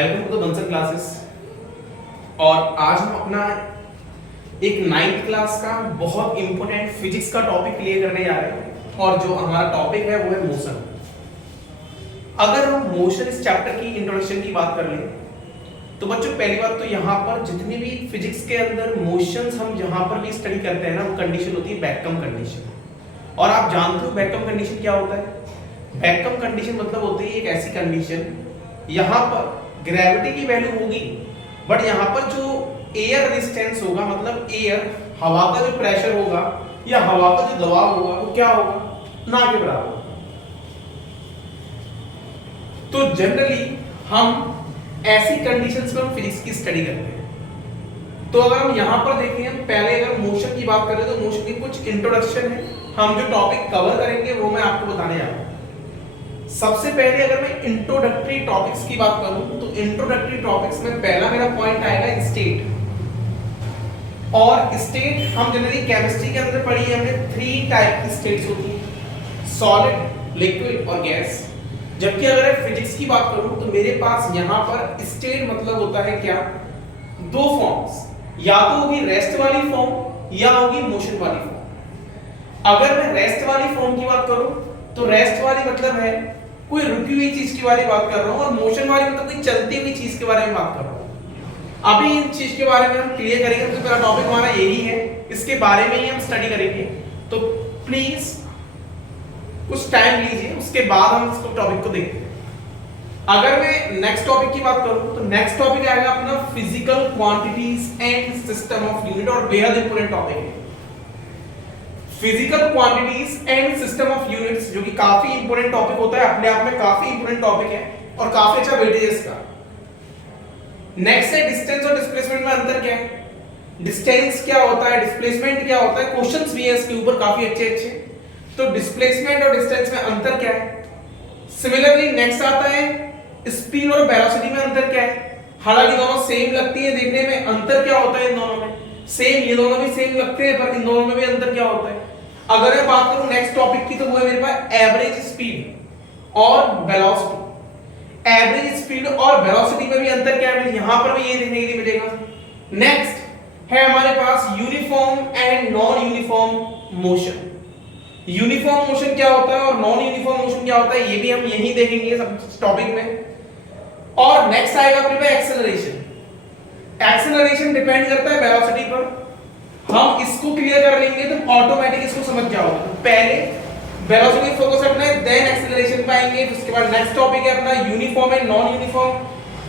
Welcome to the Bansal classes. और आज हम अपना एक 9th क्लास का बहुत इंपॉर्टेंट फिजिक्स का टॉपिक क्लियर करने जा रहे हैं और जो हमारा टॉपिक है वो है मोशन। अगर हम मोशन इस चैप्टर की इंट्रोडक्शन की बात कर लें तो बच्चों पहली बात तो यहाँ पर जितनी भी फिजिक्स के अंदर मोशंस हम जहाँ पर भी स्टडी करते हैं ना वो कंडीशन होती है वैक्यूम कंडीशन। और आप जानते हो वैक्यूम कंडीशन क्या होता है? वैक्यूम कंडीशन मतलब होती है एक ऐसी कंडीशन यहाँ पर ग्रेविटी की वैल्यू होगी बट यहाँ पर जो एयर रेजिस्टेंस होगा मतलब एयर हवा का जो प्रेशर होगा या हवा का जो दबाव होगा वो क्या होगा? ना के बराबर। तो जनरली हम ऐसी कंडीशंस में हम फिजिक्स की स्टडी करते हैं। तो अगर हम यहाँ पर देखें पहले अगर मोशन की बात करें तो मोशन की कुछ इंट्रोडक्शन है। हम जो टॉपिक कवर करेंगे वो मैं आपको बताने जा रहा हूँ। सबसे पहले अगर मैं इंट्रोडक्टरी टॉपिक्स की बात करूं तो इंट्रोडक्टरी टॉपिक्स में पहला मेरा पॉइंट आएगा स्टेट। और स्टेट हम जनरली केमिस्ट्री के अंदर पढ़ी है हमने 3 टाइप की स्टेट्स होती हैं, सॉलिड, लिक्विड और गैस। जबकि अगर मैं फिजिक्स की बात करूं तो मेरे पास यहां पर स्टेट मतलब होता है क्या? 2 फॉर्म्स, या तो होगी रेस्ट वाली फॉर्म या होगी मोशन वाली फॉर्म। अगर मैं रेस्ट वाली फॉर्म की बात करूं तो रेस्ट वाली मतलब है कोई रुकी हुई चीज के बारे में बात कर रहा हूं और मोशन वाली मतलब कोई चलती हुई चीज के बारे में बात कर रहा हूं। अभी इन चीज के बारे में हम क्लियर करेंगे। तो पहला टॉपिक हमारा यही है, इसके बारे में ही हम स्टडी करेंगे। तो प्लीज कुछ टाइम लीजिए, उसके बाद हम इस टॉपिक को देखते हैं। अगर मैं नेक्स्ट टॉपिक की बात करूं तो नेक्स्ट टॉपिक आएगा अपना physical quantities and system of unit और बेहद इंपॉर्टेंट टॉपिक है physical quantities and system of units, जो कि काफी इंपॉर्टेंट टॉपिक होता है, अपने आप में काफी इंपॉर्टेंट टॉपिक है और काफी अच्छा वेटेज है इसका। नेक्स्ट है डिस्टेंस और डिस्प्लेसमेंट में अंतर क्या है, डिस्टेंस क्या होता है, डिस्प्लेसमेंट क्या होता है, क्वेश्चंस भी है इसके ऊपर काफी अच्छे। तो डिस्प्लेसमेंट और डिस्टेंस में अंतर क्या है। सिमिलरली नेक्स्ट आता है स्पीड और वेलोसिटी में अंतर क्या है। हालांकि दोनों सेम लगती है देखने में, अंतर क्या होता है इन दोनों में? सेम, ये दोनों भी सेम लगते हैं पर इन दोनों में भी अंतर क्या होता है। अगर मैं बात करूं नेक्स्ट टॉपिक की तो वो है मेरे पास एवरेज स्पीड और वेलोसिटी। एवरेज स्पीड और वेलोसिटी में भी अंतर क्या है, यहां पर भी ये देखने के लिए मिलेगा। नेक्स्ट है हमारे पास uniform and non uniform motion. Uniform motion क्या होता है और नॉन यूनिफॉर्म मोशन क्या होता है ये भी हम यही देखेंगे सब टॉपिक में। और नेक्स्ट आएगा अपने पे एक्सेलरेशन। एक्सेलरेशन डिपेंड करता है वेलोसिटी पर। हम इसको क्लियर कर लेंगे तो ऑटोमेटिक इसको समझ जाओगे। तो पहले वेलोसिटी फोकस रखना है, देन एक्सेलरेशन पे आएंगे। उसके बाद नेक्स्ट टॉपिक है अपना uniform and non uniform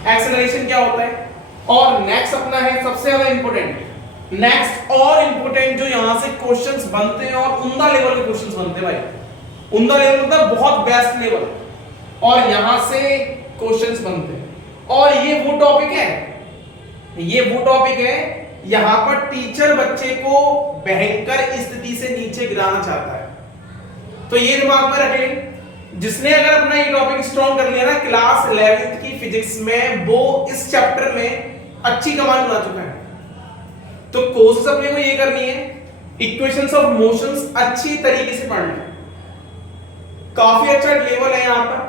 acceleration क्या होता है। और नेक्स्ट अपना है सबसे ज्यादा इंपॉर्टेंट, नेक्स्ट और इंपॉर्टेंट जो यहां से क्वेश्चंस बनते हैं और उम्दा लेवल के क्वेश्चंस बनते हैं भाई। उम्दा लेवल मतलब बहुत बेस्ट लेवल, और यहां से क्वेश्चंस बनते हैं। और ये वो टॉपिक है यहां पर टीचर बच्चे को भयंकर स्थिति से नीचे गिराना चाहता है। तो ये दिमाग में रख लें, जिसने अगर अपना ये टॉपिक स्ट्रॉन्ग कर लिया ना क्लास 11th की फिजिक्स में, वो इस चैप्टर में अच्छी कमाल बना चुका है। तो कोशिश अपने को ये करनी है इक्वेशंस ऑफ मोशंस अच्छी तरीके से पढ़ना। काफी अच्छा लेवल है यहाँ पर।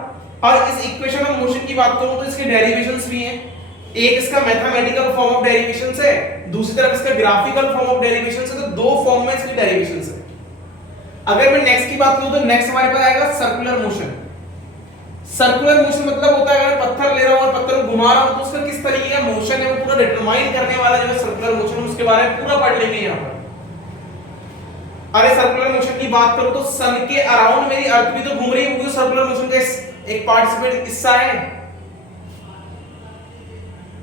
और इस इक्वेशन ऑफ मोशन की बात करूं तो इसके डेरिवेशंस भी हैं। एक इसका मैथमेटिकल फॉर्म ऑफ डेरिवेशंस है, दूसरी तरफ इसका ग्राफिकल फॉर्म ऑफ डेरिवेशंस है। तो 2 फॉर्म में इसकी डेरिवेशंस है। अगर मैं नेक्स्ट की बात करूं तो नेक्स्ट हमारे पास आएगा सर्कुलर मोशन। सर्कुलर मोशन मतलब होता है अगर पत्थर ले रहा हूं और पत्थर को घुमा रहा हूं तो उसका किस तरीके का मोशन है वो पूरा डिटरमाइन करने वाला जो है सर्कुलर मोशन, उसके बारे में पूरा पढ़ लेंगे यहां पर। अरे सर्कुलर मोशन की बात करूं तो सन के अराउंड मेरी अर्थ भी तो घूम रही है, वो सर्कुलर मोशन का एक पार्टिसिपेट हिस्सा है।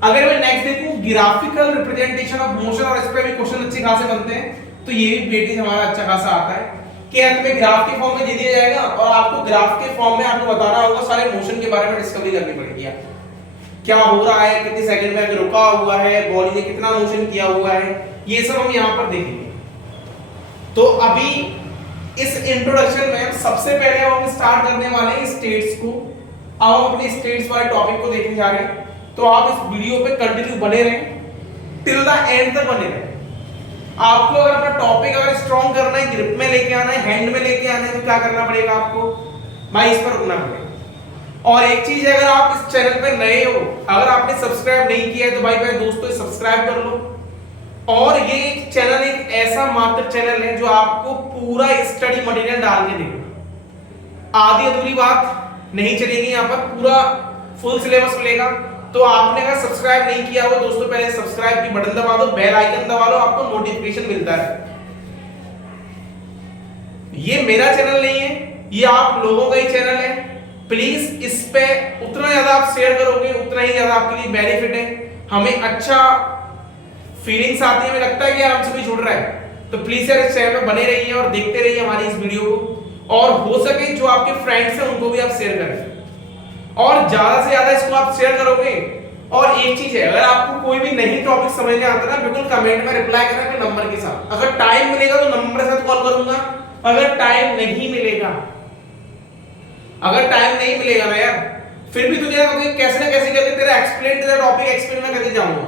अगर मैं नेक्स्ट देखूं ग्राफिकल रिप्रेजेंटेशन ऑफ मोशन, और इस पे भी क्वेश्चन अच्छे खासे बनते हैं, तो ये भी वेटेज हमारा अच्छा खासा आता है कि तुम्हें ग्राफ के फॉर्म में दे दिया जाएगा और आपको ग्राफ के फॉर्म में आपको बताना होगा सारे मोशन के बारे में डिस्कवरी करनी पड़ेगी। क्या हो रहा है, कितने सेकंड में रुका हुआ है, बॉडी ने कितना मोशन किया हुआ है, ये सब हम यहां पर देखेंगे। तो अभी इस इंट्रोडक्शन में सबसे पहले हम स्टार्ट करने वाले हैं स्टेट्स को। अब हम अपने स्टेट्स वाले टॉपिक को देखने जा रहे हैं। तो आप इस वीडियो पे कंटिन्यू बने रहें, टिल द एंड तक बने रहें। आपको अगर अपना टॉपिक अगर स्ट्रॉन्ग करना है, ग्रिप में लेके आना है, हैंड में लेके आना है, तो क्या करना पड़ेगा आपको भाई? इस पर रुकना पड़ेगा। और एक चीज, अगर आप इस चैनल पे नए हो, अगर आपने सब्सक्राइब नहीं किया है तो भाई मेरे दोस्तों सब्सक्राइब कर लो। और ये एक चैनल एक ऐसा मात्र चैनल है जो आपको पूरा स्टडी मटेरियल डाल के देगा। आधी अधूरी बात नहीं चलेगी, यहाँ पर पूरा फुल सिलेबस मिलेगा। तो आपने अगर सब्सक्राइब नहीं किया हो दोस्तों, पहले सब्सक्राइब की बटन दबा दो, बेल आइकन दबा लो, आपको नोटिफिकेशन मिलता है। ये मेरा चैनल नहीं है, ये आप लोगों का ही चैनल है। प्लीज इस पे उतना ज्यादा आप शेयर करोगे उतना ही ज्यादा आपके लिए बेनिफिट है। हमें अच्छा फीलिंग्स आती है, हमें लगता है कि यार हमसे भी जुड़ रहा है। तो प्लीज यार इस चैनल पे बने रहिए और देखते रहिए हमारी इस वीडियो को, और हो सके जो आपके फ्रेंड्स हैं उनको भी आप शेयर करें, और ज्यादा से ज्यादा इसको आप शेयर करोगे। और एक चीज है, अगर आपको कोई भी नई टॉपिक समझ में आता है ना, बिल्कुल कमेंट में रिप्लाई करना अपने नंबर के साथ। अगर टाइम मिलेगा तो नंबर के साथ कॉल करूंगा, अगर टाइम नहीं मिलेगा, अगर टाइम नहीं मिलेगा ना यार, फिर भी तुझे कैसे ना कैसे करके तेरा एक्सप्लेन, तेरा टॉपिक एक्सप्लेन मैं करके जाऊंगा।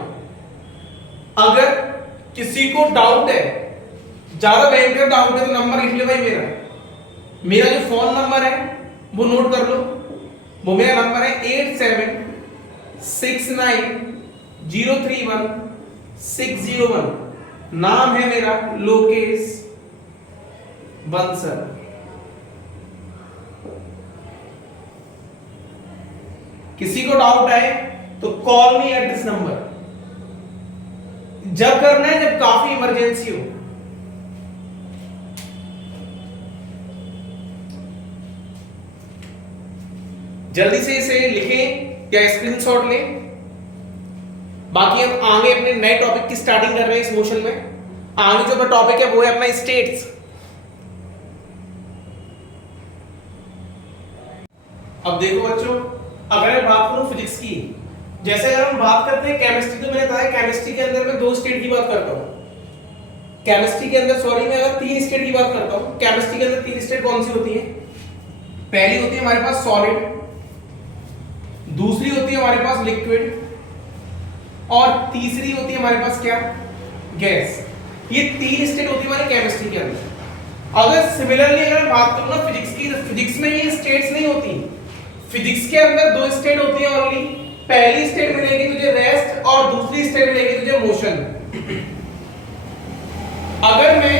अगर किसी को डाउट है, ज्यादा भयंकर डाउट है, तो नंबर लिख ले भाई मेरा जो फोन नंबर है वो नोट कर लो। वो मेरा नंबर है 8769031601। नाम है मेरा लोकेश बंसल। किसी को डाउट आए तो call me at this number. जब करना है जब काफी इमरजेंसी हो। जल्दी से इसे लिखें या स्क्रीनशॉट लें। बाकी हम आगे अपने नए टॉपिक की स्टार्टिंग कर रहे हैं इस मोशन में। आगे जो टॉपिक है वो है अपना स्टेट्स। अब देखो बच्चों, अगर मैं बात करूं फिजिक्स की, जैसे अगर हम बात करते हैं केमिस्ट्री, तो मैंने बताया केमिस्ट्री के अंदर मैं 2 स्टेट की बात करता हूं। केमिस्ट्री के अंदर सॉरी मैं अगर 3 स्टेट की बात करता हूं। केमिस्ट्री के अंदर 3 स्टेट कौन सी होती है? पहली होती है हमारे पास सॉलिड, दूसरी होती है हमारे पास लिक्विड, और तीसरी होती है हमारे पास क्या? गैस। ये 3 स्टेट होती है हमारी केमिस्ट्री के अंदर। अगर सिमिलरली अगर बात करूं ना फिजिक्स की, तो फिजिक्स में ये स्टेट्स नहीं होती। फिजिक्स के अंदर 2 स्टेट होती है ओनली। पहली स्टेट मिलेगी तुझे रेस्ट, और दूसरी स्टेट मिलेगी तुझे मोशन। अगर मैं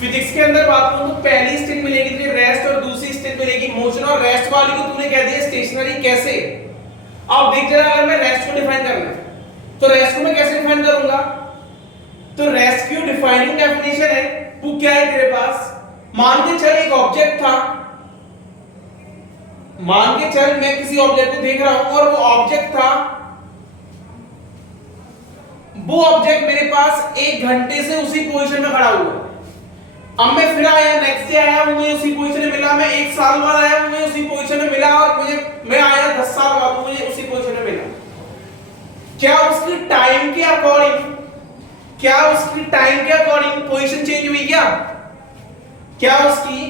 फिजिक्स के अंदर बात करूं तो पहली स्टेट मिलेगी तुझे रेस्ट, और दूसरी स्टेट मिलेगी मोशन। और रेस्ट वाली को तूने कह दिया स्टेशनरी। कैसे? अब देख जरा, अगर मैं रेस्ट को डिफाइन करना है तो रेस्ट को मैं कैसे डिफाइन करूंगा? तो रेस्ट की डिफाइनिंग डेफिनेशन है, वो क्या है तेरे पास? मान के चल एक ऑब्जेक्ट था, मान के चल मैं किसी ऑब्जेक्ट को देख रहा हूं और वो ऑब्जेक्ट था, वो ऑब्जेक्ट मेरे पास 1 घंटे से उसी पोजीशन में खड़ा हुआ। अब मैं फिर आया, नेक्स्ट डे आया, मुझे उसी पोजीशन में मिला। मैं 1 साल बाद आया, मुझे उसी पोजीशन में मिला। और मैं आया 10 साल बाद, मुझे उसी पोजीशन में मिला। क्या उसकी टाइम के अकॉर्डिंग पोजीशन चेंज हुई? क्या उसकी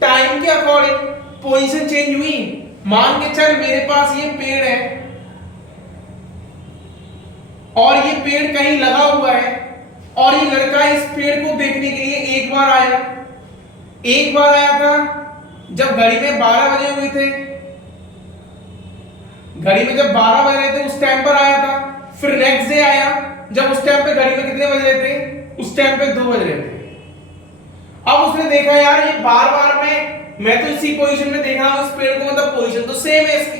टाइम के अकॉर्डिंग पोजीशन चेंज हुई? मान के चल मेरे पास ये पेड़ है और ये पेड़ कहीं लगा हुआ है, और ये लड़का इस पेड़ को देखने के लिए एक बार आया था जब घड़ी में 12 बजे हुए थे। घड़ी में जब 12 बज रहे थे उस टाइम पर आया था। फिर नेक्स्ट डे आया जब उस टाइम पे घड़ी में कितने बज रहे थे? उस टाइम पे 2 बज रहे थे। अब उसने देखा यार ये बार-बार मैं तो इसी पोजीशन में देख रहा हूं इस पेड़ को, मतलब पोजीशन तो सेम है इसकी।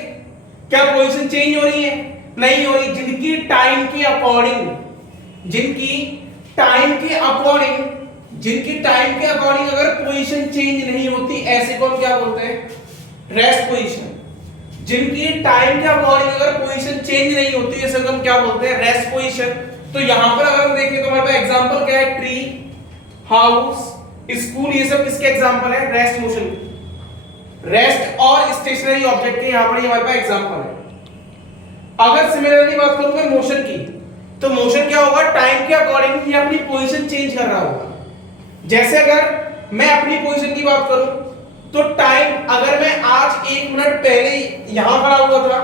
क्या पोजीशन चेंज हो रही है? नहीं हो रही। जिनकी टाइम के अकॉर्डिंग अगर पोजीशन चेंज नहीं होती, ऐसे को हम क्या बोलते हैं? Rest position. जिनकी टाइम के अकॉर्डिंग अगर पोजीशन चेंज नहीं होती, ऐसे को हम क्या बोलते हैं? Rest position. तो यहां पर अगर हम देखें तो हमारे पास एग्जांपल क्या है? ट्री, हाउस, स्कूल, ये सब किसके एग्जांपल है? रेस्ट मोशन, रेस्ट और स्टेशनरी ऑब्जेक्ट के यहां पर हमारे पास एग्जांपल है। अगर सिमिलरली बात करूं मैं मोशन की, तो मोशन क्या होगा? टाइम के अकॉर्डिंग ये अपनी पोजीशन चेंज कर रहा होगा। जैसे अगर मैं अपनी पोजीशन की बात करूं तो टाइम, अगर मैं आज 1 मिनट पहले यहां खड़ा हुआ था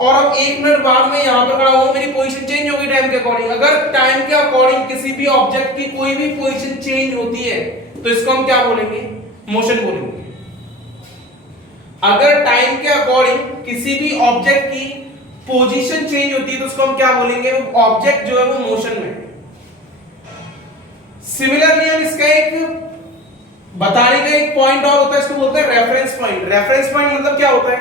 और अब 1 मिनट बाद में यहां पर खड़ा हुआ, मेरी पोजीशन चेंज होगी टाइम के अकॉर्डिंग। अगर टाइम के अकॉर्डिंग किसी भी ऑब्जेक्ट की कोई भी पोजीशन चेंज होती है तो इसको हम क्या बोलेंगे? मोशन बोलेंगे। अगर टाइम के अकॉर्डिंग किसी भी ऑब्जेक्ट की पोजीशन चेंज होती है तो उसको हम क्या बोलेंगे, वो ऑब्जेक्ट जो है वो मोशन में। सिमिलरली हम इसका एक बताने का एक पॉइंट और होता है, इसको बोलते हैं रेफरेंस पॉइंट। रेफरेंस पॉइंट मतलब क्या होता है,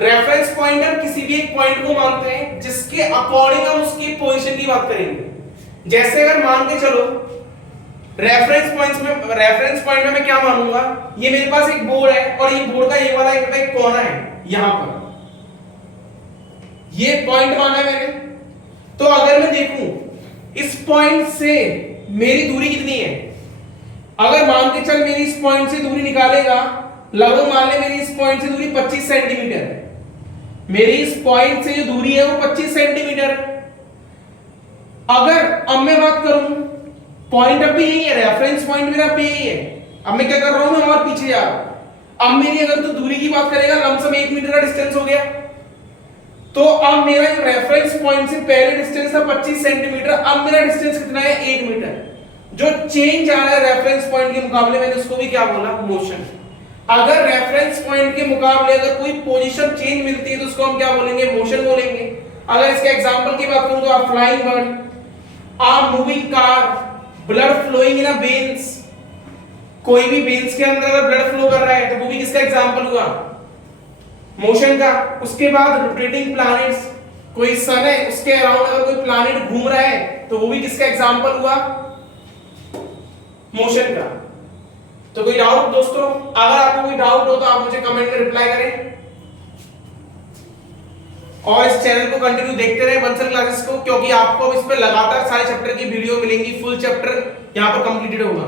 रेफरेंस पॉइंट हम किसी भी एक पॉइंट को मानते हैं जिसके अकॉर्डिंग हम उसकी पोजीशन की बात करेंगे। जैसे अगर मान के चलो रेफरेंस पॉइंट में मैं क्या मानूंगा, ये मेरे पास एक बोर्ड है और ये बोर्ड का ये वाला एक कोना है, यहां पर ये पॉइंट माना है मैंने। तो अगर मैं देखूं इस पॉइंट से मेरी दूरी कितनी है, अगर मान के चल मेरी इस पॉइंट से दूरी निकालेगा, लगभग मान ले मेरी इस पॉइंट से दूरी 25 सेंटीमीटर है। मेरी इस पॉइंट से जो दूरी है वो 25 सेंटीमीटर है। अगर अब मैं बात करूं, पॉइंट अब भी यही है, रेफरेंस पॉइंट मेरा भी यही है। अब मैं क्या कर रहा हूं, मैं और पीछे जा रहा हूं। अब मेरी अगर तो दूरी की बात करेगा, लमसम 1 मीटर का डिस्टेंस हो गया। तो अब मेरा जो रेफरेंस पॉइंट से पहले डिस्टेंस था 25 सेंटीमीटर, अब मेरा डिस्टेंस कितना है, 1 मीटर। जो चेंज आ रहा है रेफरेंस पॉइंट के मुकाबले, मैंने उसको भी क्या बोला, मोशन। अगर रेफरेंस पॉइंट के मुकाबले अगर कोई पोजीशन चेंज मिलती है तो उसको हम क्या बोलेंगे, मोशन बोलेंगे। अगर इसके एग्जांपल की बात करूं तो आप flying bird, a moving car, blood flowing in a veins, कोई भी वेन्स के अंदर अगर ब्लड फ्लो कर रहा है तो वो भी किसका एग्जांपल हुआ, मोशन का। उसके बाद रोटेटिंग प्लैनेट्स, कोई सन है उसके अराउंड अगर कोई प्लैनेट घूम रहा है तो वो भी किसका एग्जांपल हुआ, मोशन का। तो कोई डाउट दोस्तों, अगर आपको कोई डाउट हो तो आप मुझे कमेंट में रिप्लाई करें और इस चैनल को कंटिन्यू देखते रहे बंसल क्लासेस को, क्योंकि आपको इस पे लगातार सारे चैप्टर की वीडियो मिलेंगी। फुल चैप्टर यहां पर कंप्लीटेड होगा।